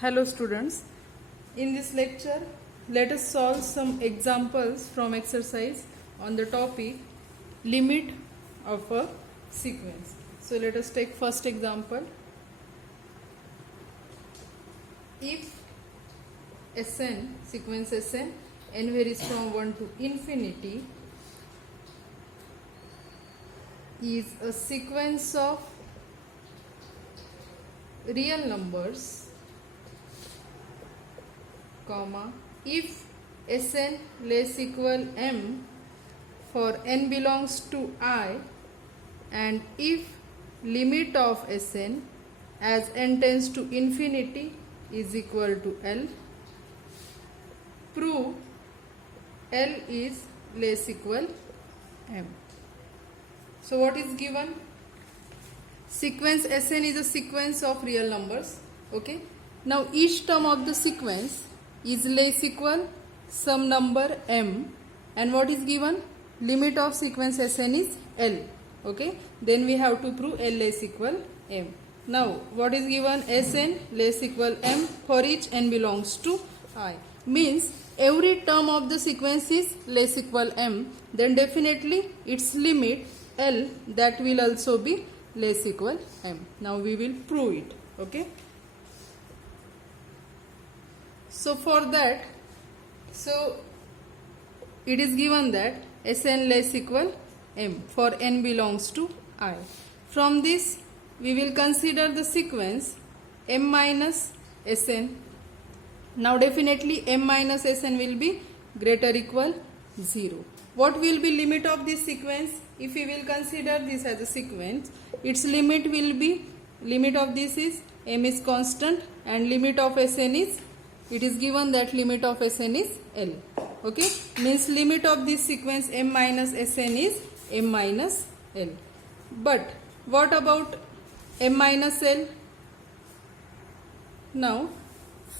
Hello students, in this lecture let us solve some examples from exercise on the topic limit of a sequence. So let us take first example. If Sn, sequence Sn, n varies from 1 to infinity, is a sequence of real numbers, comma, if Sn less equal m for n belongs to I, and if limit of Sn as n tends to infinity is equal to L, prove L is less equal m. So what is given? Sequence Sn is a sequence of real numbers. Okay. Now each term of the sequence is less equal some number m, and what is given? Limit of sequence Sn is L. Okay. Then we have to prove L less equal m. Now what is given? Sn less equal m for each n belongs to I. Means every term of the sequence is less equal m, then definitely its limit L that will also be less equal m. Now we will prove it. Okay. So for that, it is given that Sn less equal m for n belongs to I. From this we will consider the sequence m minus Sn. Now definitely m minus Sn will be greater equal 0. What will be limit of this sequence? If we will consider this as a sequence, its limit will be, limit of this is m is constant and limit of Sn is, it is given that limit of Sn is L. Okay, means limit of this sequence m minus Sn is m minus L. But what about m minus L? Now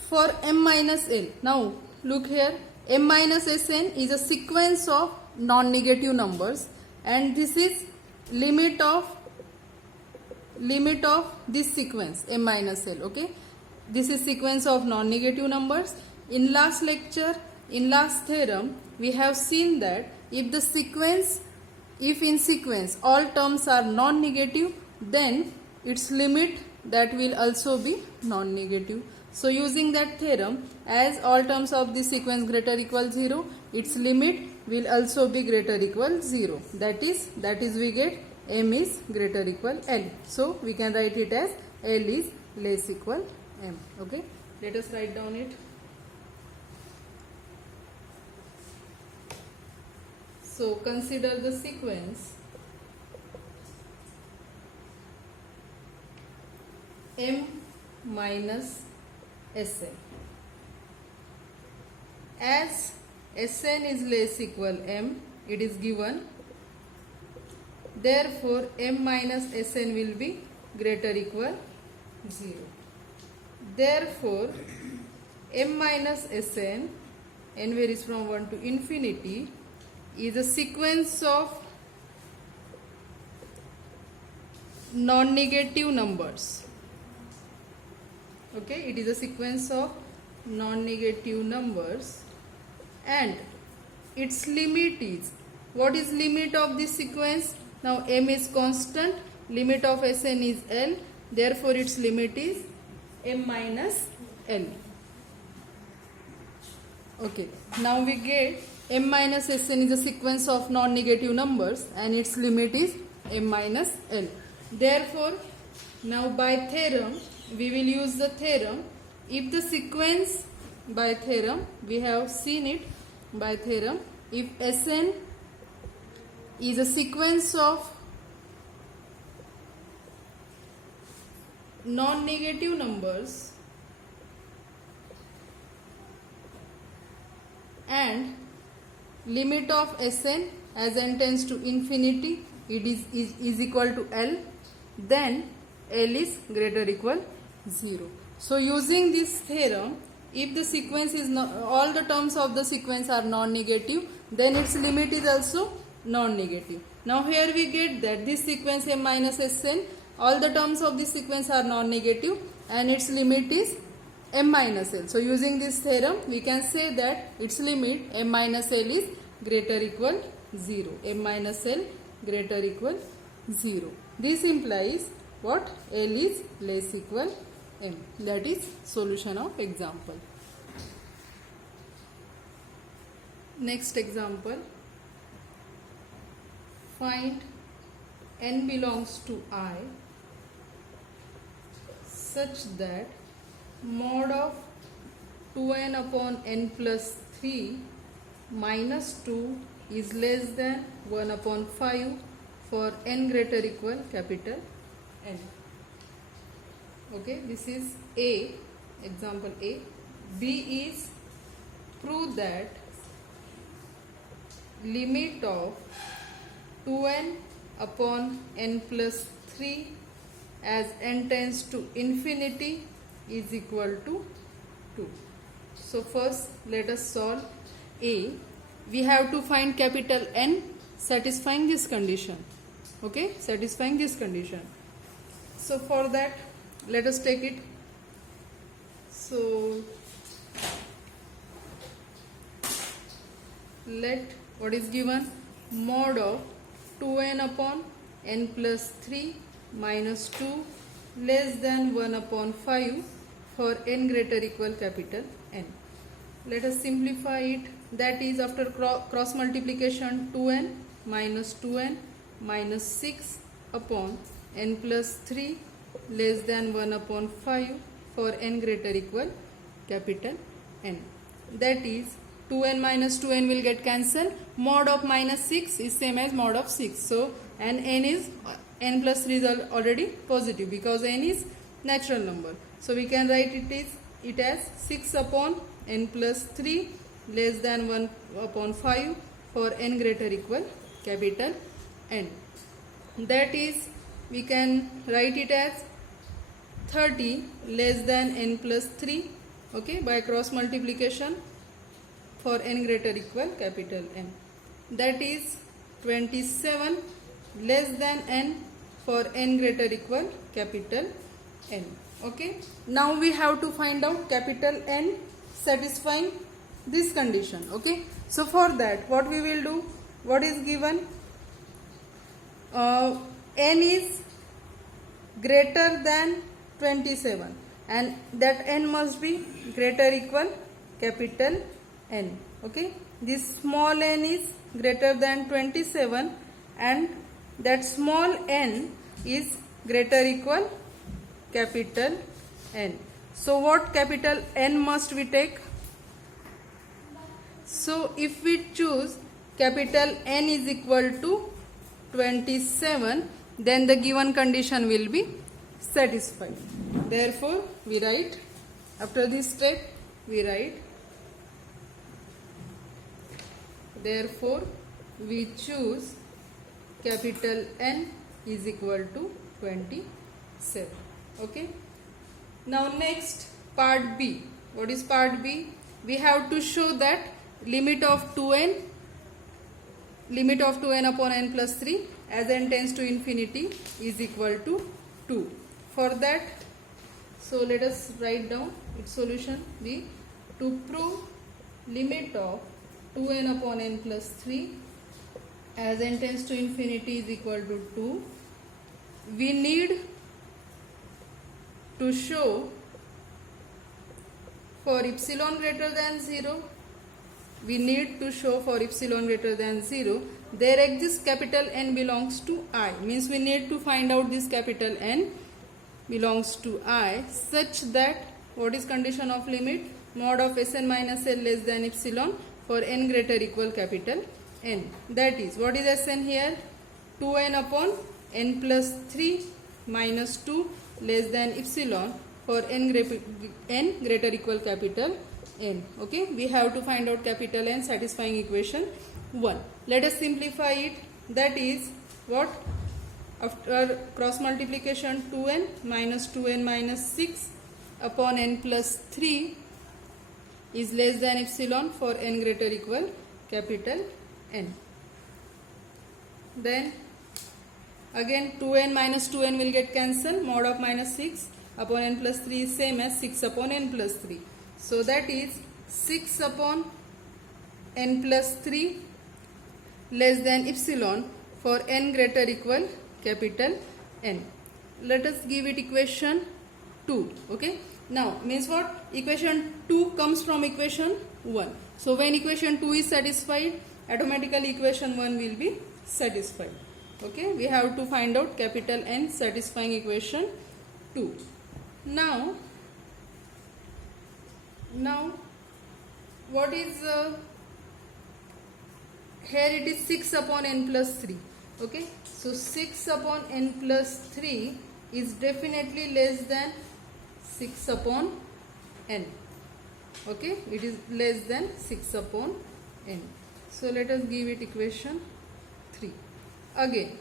for m minus L, now look here, m minus Sn is a sequence of non-negative numbers, and this is limit of this sequence m minus L. Okay, this is sequence of non-negative numbers. In last lecture, in last theorem, we have seen that if in sequence all terms are non-negative, then its limit that will also be non-negative. So using that theorem, as all terms of this sequence greater equal 0, its limit will also be greater equal 0. That is we get m is greater equal L. So we can write it as L is less equal m. Okay. Let us write down it. So consider the sequence m minus Sn. As Sn is less equal m, it is given, therefore m minus Sn will be greater equal 0. Therefore m minus Sn, n varies from 1 to infinity, is a sequence of non-negative numbers. Okay, it is a sequence of non-negative numbers, and its limit is, what is limit of this sequence? Now m is constant, limit of Sn is L, therefore its limit is m minus L. Okay, now we get m minus Sn is a sequence of non-negative numbers and its limit is m minus L. Therefore, now by theorem, we will use the theorem. If the sequence, by theorem, we have seen it by theorem, if Sn is a sequence of non-negative numbers and limit of Sn as n tends to infinity it is equal to L, then L is greater equal 0. So using this theorem, if the sequence is all the terms of the sequence are non-negative, then its limit is also non-negative. Now here we get that this sequence m minus Sn, all the terms of this sequence are non-negative and its limit is m minus l. So using this theorem we can say that its limit m minus l is greater equal 0. M minus l greater equal 0. This implies what? L is less equal m. That is solution of example. Next example. Find n belongs to I such that mod of 2n upon n plus 3 minus 2 is less than 1 upon 5 for n greater equal capital N. Okay, this is A, example A. B is prove that limit of 2n upon n plus 3 as n tends to infinity is equal to 2. So first let us solve A. We have to find capital N satisfying this condition. Okay, satisfying this condition. So for that let us take it. So let what is given, mod of 2n upon n plus 3 minus 2 less than 1 upon 5 for n greater equal capital N. Let us simplify it. That is, after cross multiplication, 2n minus 2n minus 6 upon n plus 3 less than 1 upon 5 for n greater equal capital N. That is, 2n minus 2n will get cancelled. Mod of minus 6 is same as mod of 6. So, and n is n plus 3 is already positive because n is natural number. So, we can write it as 6 upon n plus 3 less than 1 upon 5 for n greater equal capital N. That is, we can write it as 30 less than n plus 3, okay, by cross multiplication for n greater equal capital N. That is 27 less than n for n greater equal capital N. Okay. Now we have to find out capital N satisfying this condition. Okay. So for that what we will do, what is given, n is greater than 27 and that n must be greater equal capital N. Okay, this small n is greater than 27 and that small n is greater equal capital N. So what capital N must we take? So if we choose capital N is equal to 27, then the given condition will be satisfied. Therefore we write, after this step we write, therefore we choose capital N is equal to 27. Okay. Now next, part B. What is part B? We have to show that limit of 2n upon n plus 3 as n tends to infinity is equal to 2. For that, so let us write down its solution. B. To prove limit of 2n upon n plus 3 as n tends to infinity is equal to 2, we need to show for epsilon greater than 0, there exists capital N belongs to I. Means we need to find out this capital N belongs to I such that, what is condition of limit? Mod of Sn minus L less than epsilon for n greater equal capital N. That is, what is Sn here? 2n upon n plus 3 minus 2 less than epsilon for n greater equal capital N. Okay, we have to find out capital N satisfying equation 1. Let us simplify it. That is, what? After cross multiplication, 2n minus 6 upon n plus 3 is less than epsilon for n greater equal capital N. Then again 2n minus 2n will get cancelled. Mod of minus 6 upon n plus 3 is same as 6 upon n plus 3. So that is 6 upon n plus 3 less than epsilon for n greater equal capital N. Let us give it equation 2. Okay. Now means what? Equation 2 comes from equation 1. So when equation 2 is satisfied, automatically equation 1 will be satisfied. Okay. We have to find out capital N satisfying equation 2. Now what is here it is 6 upon n plus 3. Okay. So 6 upon n plus 3 is definitely less than 6 upon n. Okay. It is less than 6 upon n. So let us give it equation 3. Again,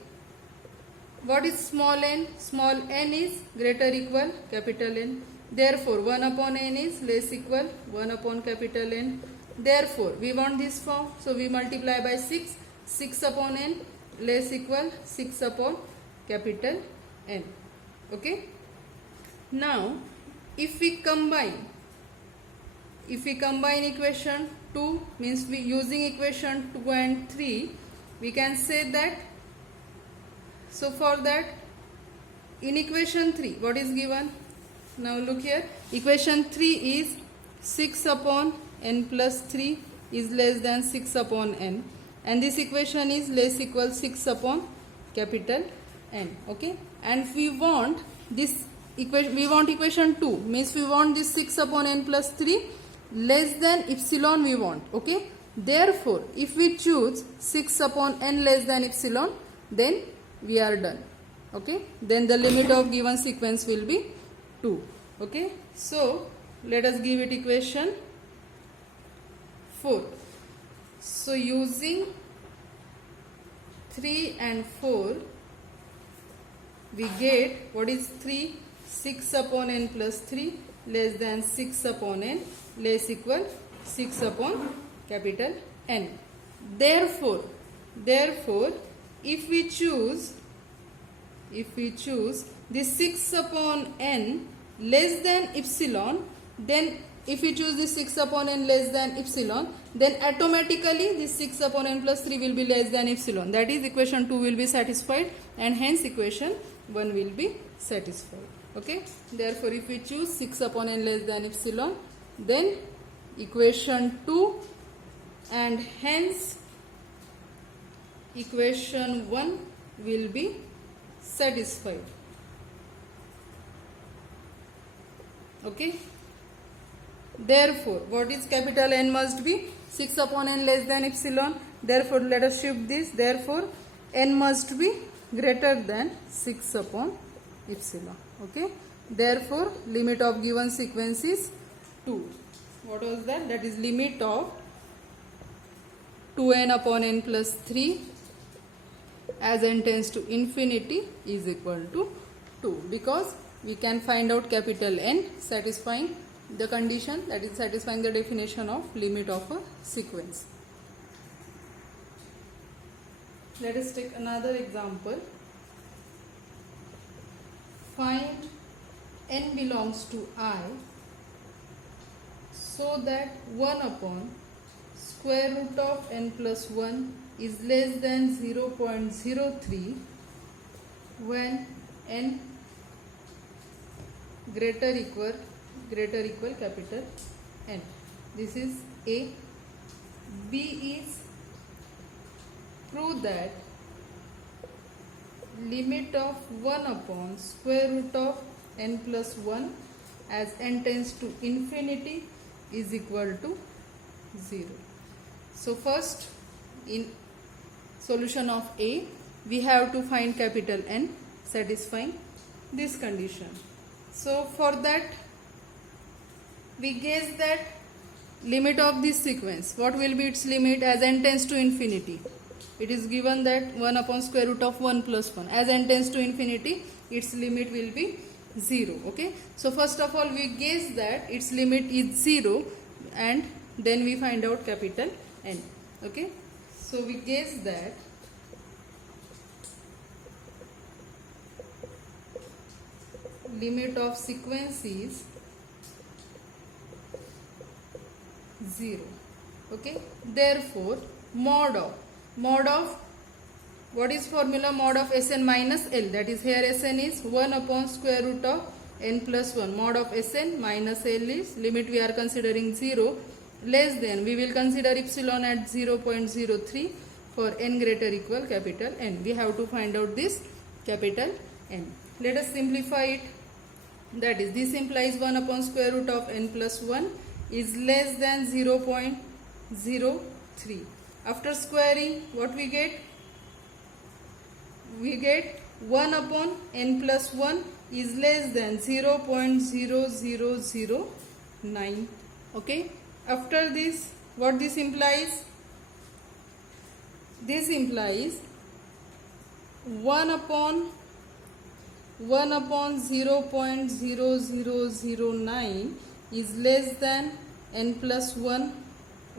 what is small n? Small n is greater equal capital N. Therefore 1 upon n is less equal 1 upon capital N. Therefore we want this form, so we multiply by 6. 6 upon n less equal 6 upon capital N. Okay. Now if we combine equation 2, means we using equation 2 and 3, we can say that, so for that in equation 3 what is given? Now look here, equation 3 is 6 upon n plus 3 is less than 6 upon n, and this equation is less equal 6 upon capital N. Okay. And we want this equation, we want equation 2, means we want this 6 upon n plus 3 less than epsilon we want. Okay. Therefore if we choose 6 upon n less than epsilon, then we are done. Okay. Then the limit of given sequence will be 2. Okay. So let us give it equation 4. So using 3 and 4 we get, what is 3? 6 upon n plus 3 less than 6 upon n less equal 6 upon capital N. Therefore if we choose this 6 upon n less than epsilon, then if we choose this 6 upon n less than epsilon, then automatically this 6 upon n plus 3 will be less than epsilon. That is equation 2 will be satisfied, and hence equation 1 will be satisfied. Okay. Therefore if we choose 6 upon n less than epsilon, then equation 2 and hence equation 1 will be satisfied. Okay. Therefore what is capital N must be 6 upon n less than epsilon. Therefore let us shift this. Therefore n must be greater than 6 upon epsilon. Okay. Therefore limit of given sequence is 2. What was that? That is limit of 2n upon n plus 3 as n tends to infinity is equal to 2, because we can find out capital N satisfying the condition, that is satisfying the definition of limit of a sequence. Let us take another example. Find n belongs to I so that 1 upon square root of n plus 1 is less than 0.03 when n greater equal capital N. This is A. B is prove that limit of 1 upon square root of n plus 1 as n tends to infinity is equal to 0. So first, in solution of A, we have to find capital N satisfying this condition. So for that, we guess that limit of this sequence, what will be its limit as n tends to infinity? It is given that 1 upon square root of 1 plus 1. As n tends to infinity, its limit will be 0. Okay. So first of all, we guess that its limit is 0, and then we find out capital N. Okay. So we guess that limit of sequence is 0. Okay, therefore mod of what is formula? Mod of Sn minus L, that is here Sn is 1 upon square root of n plus 1. Mod of Sn minus L is, limit we are considering 0, less than, we will consider epsilon at 0.03 for n greater equal capital N. We have to find out this capital N. Let us simplify it. That is, this implies 1 upon square root of n plus 1 is less than 0.03. After squaring, what we get? We get 1 upon n plus 1 is less than 0.0009. Okay. After this, what this implies? This implies 1 upon 0.0009 is less than n plus 1.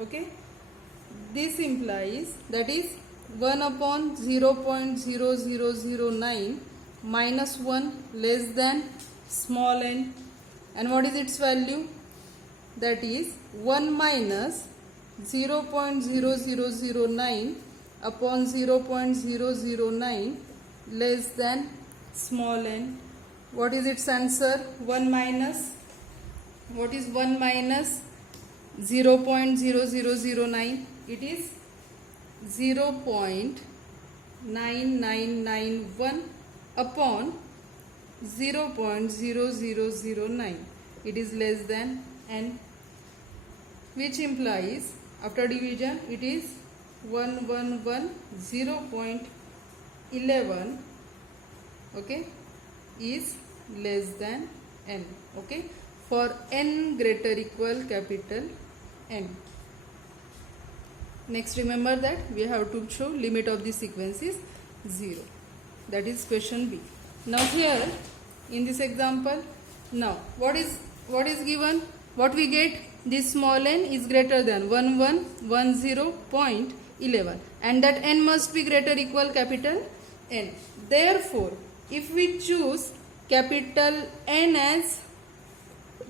Okay. This implies, that is 1 upon 0.0009 minus 1 less than small n. And what is its value? That is 1 minus 0.0009 upon 0.009 less than small n. What is its answer? 1 minus, what is 1 minus 0.0009? It is 0.9991 upon 0.0009. It is less than n, which implies after division it is 0.11 okay, is less than n. Okay, for n greater equal capital N. Next, remember that we have to show limit of the sequence is 0. That is question B. Now here in this example, now what is given? What we get? This small n is greater than 1110.11 and that n must be greater equal capital N. Therefore, if we choose capital N as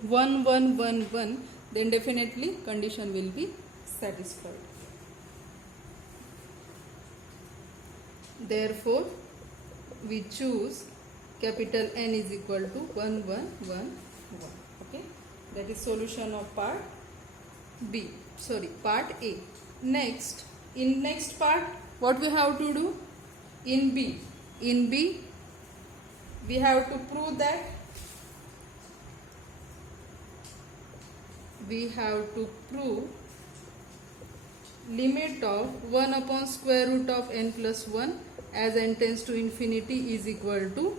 1111, then definitely condition will be satisfied. Therefore, we choose capital N is equal to 1111. Okay, that is solution of part B. Sorry, part A. Next, in next part, what we have to do? In B, we have to prove that limit of 1 upon square root of n plus 1 as n tends to infinity is equal to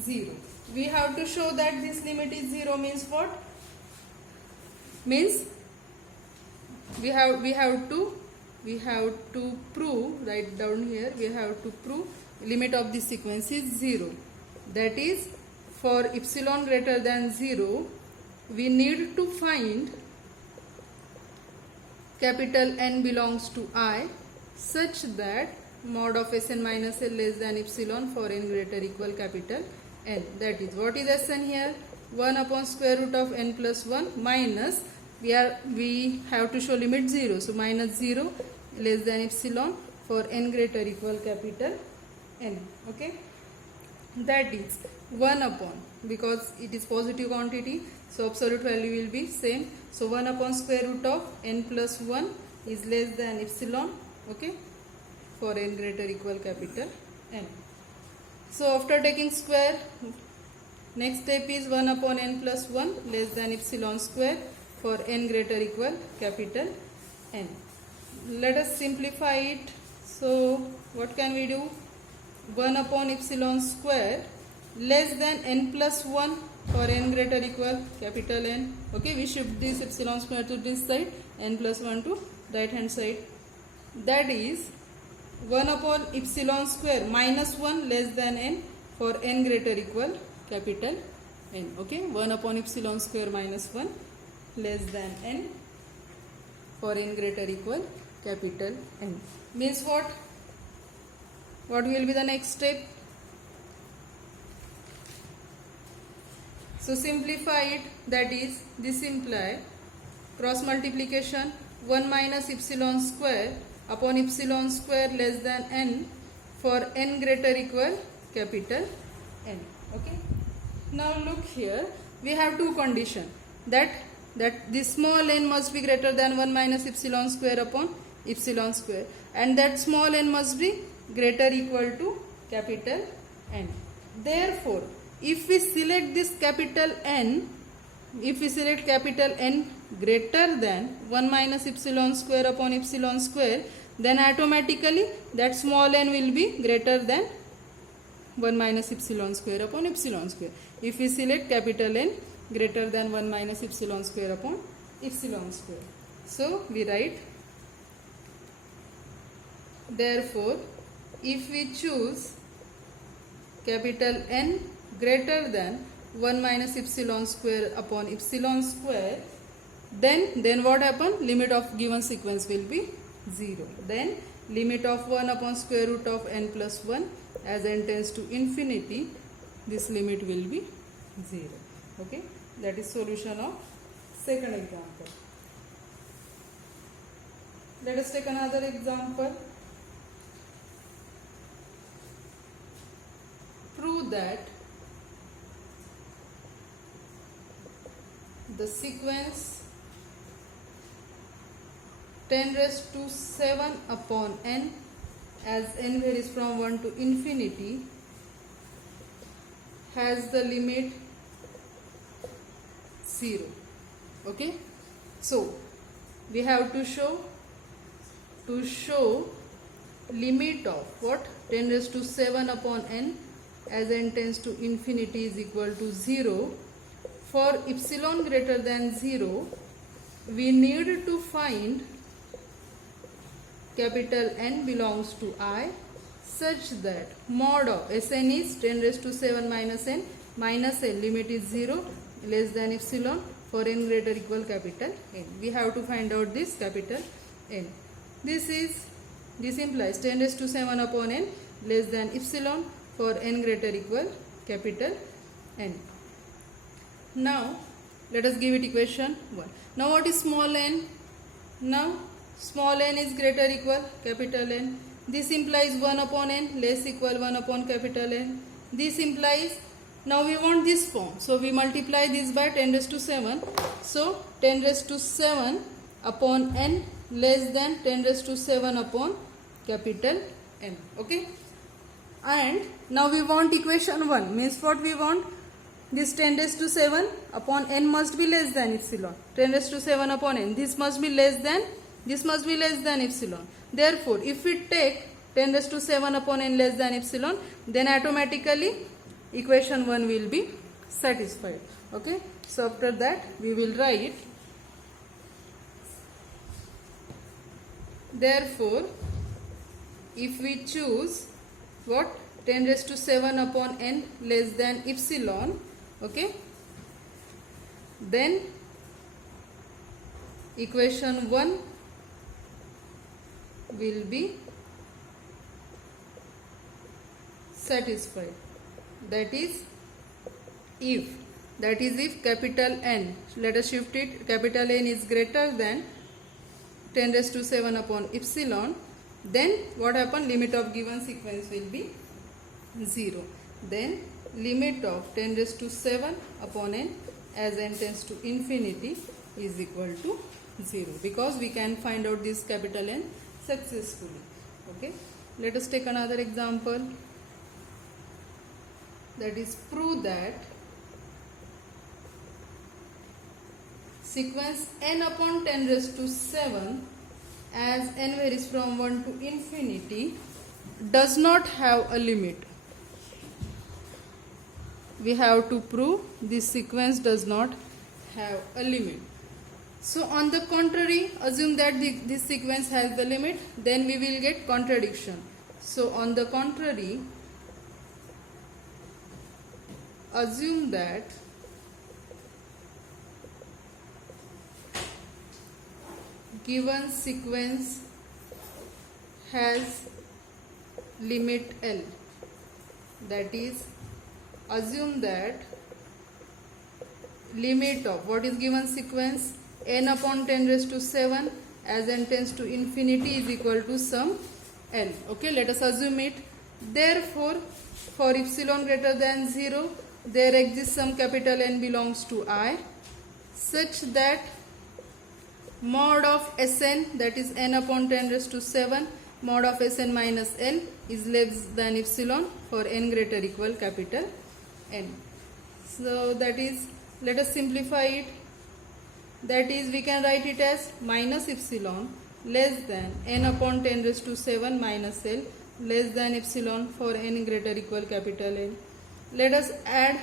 0. We have to show that this limit is 0 means what? Means we have to prove, write down here, we have to prove limit of this sequence is 0. That is, for epsilon greater than 0, we need to find capital N belongs to I such that mod of Sn minus L less than epsilon for n greater equal capital N. That is, what is Sn here? 1 upon square root of n plus 1 minus, we have to show limit 0. So, minus 0 less than epsilon for n greater equal capital N. Okay. That is 1 upon, because it is positive quantity, so absolute value will be same. So 1 upon square root of n plus 1 is less than epsilon, okay, for n greater equal capital N. So after taking square, next step is 1 upon n plus 1 less than epsilon square for n greater equal capital N. Let us simplify it. So what can we do? 1 upon epsilon square less than n plus 1 for n greater equal capital N. Okay, we shift this epsilon square to this side, n plus 1 to right hand side. That is 1 upon epsilon square minus 1 less than n for n greater equal capital N. Okay, 1 upon epsilon square minus 1 less than n for n greater equal capital N. Means what? What will be the next step? So simplify it, that is, this imply cross multiplication 1 minus epsilon square upon epsilon square less than n for n greater equal capital N. Okay. Now look here, we have two conditions, that this small n must be greater than 1 minus epsilon square upon epsilon square, and that small n must be greater equal to capital N. Therefore, if we select this capital N, if we select capital N greater than 1 minus epsilon square upon epsilon square, then automatically that small n will be greater than 1 minus epsilon square upon epsilon square. If we select capital N greater than 1 minus epsilon square upon epsilon square. So we write, therefore, if we choose capital N greater than 1 minus epsilon square upon epsilon square, then what happen? Limit of given sequence will be 0. Then limit of 1 upon square root of n plus 1 as n tends to infinity, this limit will be 0. Okay, that is solution of second example. Let us take another example. Prove that the sequence 10 raised to 7 upon n as n varies from 1 to infinity has the limit 0. Okay, so we have to show limit of what? 10 raised to 7 upon n as n tends to infinity is equal to 0. For epsilon greater than 0, we need to find capital N belongs to I such that mod of Sn is 10 raised to 7 minus n, limit is 0 less than epsilon for n greater equal capital N. We have to find out this capital N. This implies 10 raised to 7 upon n less than epsilon for n greater equal capital N. Now let us give it equation 1. Now what is small n? Now small n is greater equal capital N. This implies 1 upon n less equal 1 upon capital N. This implies, now we want this form, so we multiply this by 10 raised to 7. So 10 raised to 7 upon n less than 10 raised to 7 upon capital N. Okay. And now we want equation 1, means what we want? This 10 raised to 7 upon n must be less than epsilon. 10 raised to 7 upon n, this must be less than epsilon. Therefore, if we take 10 raised to 7 upon n less than epsilon, then automatically equation 1 will be satisfied. Okay. So after that we will write, therefore, if we choose what? 10 raised to 7 upon n less than epsilon, okay, then equation 1 will be satisfied. That is if capital N, let us shift it, capital N is greater than 10 raised to 7 upon epsilon, then what happen? Limit of given sequence will be 0. Then limit of 10 raised to 7 upon n as n tends to infinity is equal to 0, because we can find out this capital N successfully. Okay. Let us take another example, that is prove that sequence n upon 10 raised to 7 as n varies from 1 to infinity does not have a limit. We have to prove this sequence does not have a limit. So on the contrary, assume that this sequence has the limit, then we will get contradiction. So on the contrary, assume that given sequence has limit L. That is, assume that limit of what is given sequence n upon 10 raised to 7 as n tends to infinity is equal to sum l. Okay, let us assume it. Therefore, for epsilon greater than 0, there exists some capital N belongs to I, such that mod of Sn, that is n upon 10 raised to 7, mod of Sn minus L is less than epsilon for n greater equal capital N. So that is, let us simplify it. That is, we can write it as minus epsilon less than n upon 10 raised to 7 minus L less than epsilon for n greater equal capital N. Let us add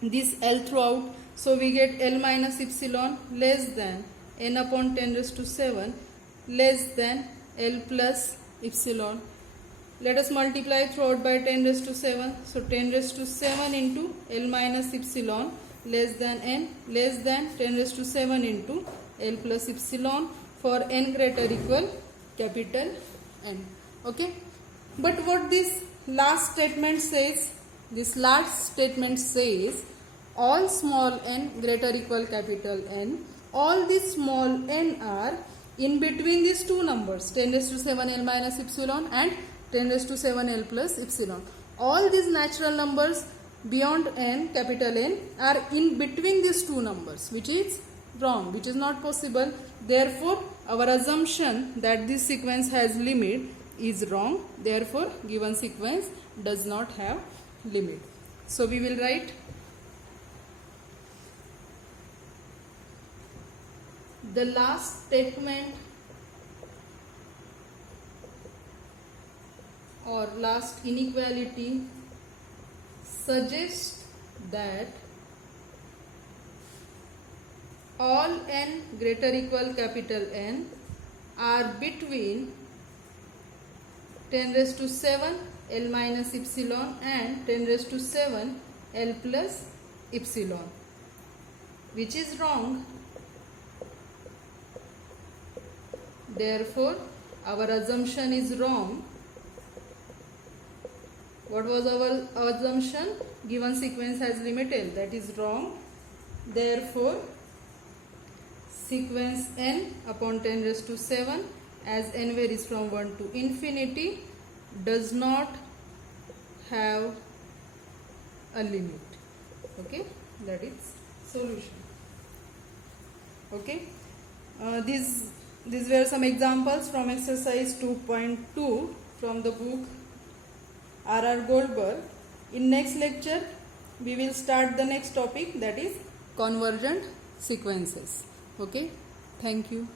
this L throughout. So we get L minus epsilon less than n upon 10 raised to 7 less than L plus epsilon. Let us multiply throughout by 10 raised to 7. So 10 raised to 7 into L minus epsilon less than n less than 10 raised to 7 into L plus epsilon for n greater equal capital N. Okay. But what this last statement says, all small n greater equal capital N, all these small n are in between these two numbers, 10 raised to 7 L minus epsilon and 10 raised to 7 L plus epsilon. All these natural numbers beyond n, capital N, are in between these two numbers, which is wrong, which is not possible. Therefore, our assumption that this sequence has limit is wrong. Therefore, given sequence does not have limit. So we will write the last statement or last inequality suggests that all n greater equal capital N are between 10 raised to 7 L minus epsilon and 10 raised to 7 L plus epsilon, which is wrong. Therefore, our assumption is wrong. What was our assumption? Given sequence has limit L. That is wrong. Therefore, sequence n upon 10 raised to 7 as n varies from 1 to infinity does not have a limit. Okay, that is solution. Okay, these were some examples from exercise 2.2 from the book R.R. Goldberg. In next lecture, we will start the next topic, that is convergent sequences. Okay, thank you.